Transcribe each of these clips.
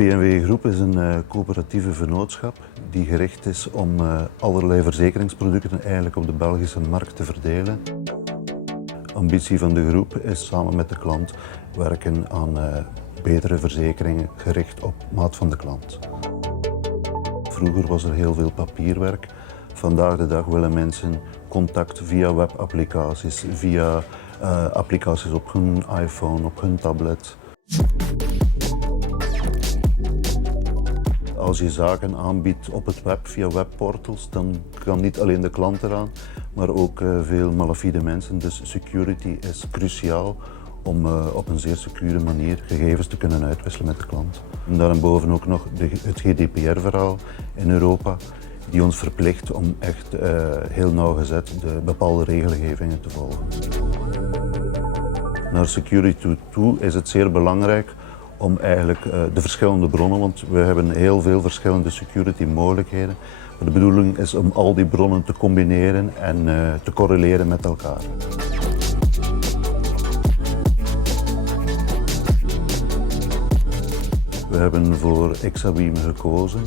P&V GROUP is een coöperatieve vennootschap die gericht is om allerlei verzekeringsproducten eigenlijk op de Belgische markt te verdelen. De ambitie van de groep is samen met de klant werken aan betere verzekeringen gericht op maat van de klant. Vroeger was er heel veel papierwerk. Vandaag de dag willen mensen contact via webapplicaties, via applicaties op hun iPhone, op hun tablet. Als je zaken aanbiedt op het web via webportals, dan kan niet alleen de klant eraan, maar ook veel malafide mensen. Dus security is cruciaal om op een zeer secure manier gegevens te kunnen uitwisselen met de klant. En daarboven ook nog het GDPR-verhaal in Europa, die ons verplicht om echt heel nauwgezet de bepaalde regelgevingen te volgen. Naar security toe is het zeer belangrijk om eigenlijk de verschillende bronnen, want we hebben heel veel verschillende security mogelijkheden. Maar de bedoeling is om al die bronnen te combineren en te correleren met elkaar. We hebben voor Exabeam gekozen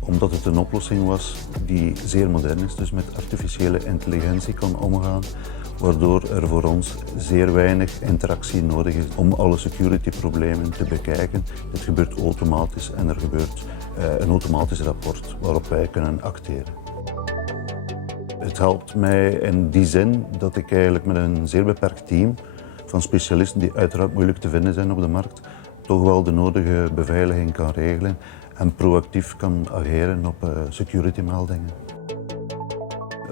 omdat het een oplossing was die zeer modern is, dus met artificiële intelligentie kan omgaan, waardoor er voor ons zeer weinig interactie nodig is om alle security problemen te bekijken. Het gebeurt automatisch en er gebeurt een automatisch rapport waarop wij kunnen acteren. Het helpt mij in die zin dat ik eigenlijk met een zeer beperkt team van specialisten die uiteraard moeilijk te vinden zijn op de markt, toch wel de nodige beveiliging kan regelen en proactief kan ageren op security meldingen.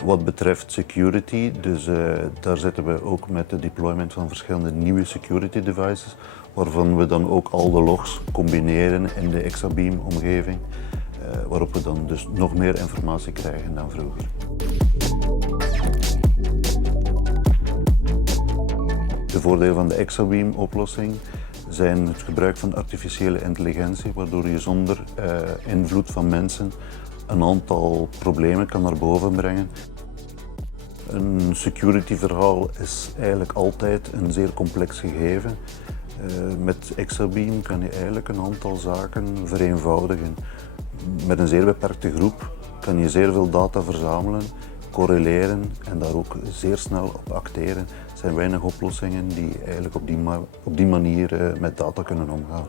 Wat betreft security, dus daar zitten we ook met de deployment van verschillende nieuwe security devices, waarvan we dan ook al de logs combineren in de Exabeam omgeving, waarop we dan dus nog meer informatie krijgen dan vroeger. De voordelen van de Exabeam oplossing zijn het gebruik van artificiële intelligentie, waardoor je zonder invloed van mensen een aantal problemen kan naar boven brengen. Een security verhaal is eigenlijk altijd een zeer complex gegeven. Met Exabeam kan je eigenlijk een aantal zaken vereenvoudigen. Met een zeer beperkte groep kan je zeer veel data verzamelen, correleren en daar ook zeer snel op acteren. Er zijn weinig oplossingen die eigenlijk op die manier met data kunnen omgaan.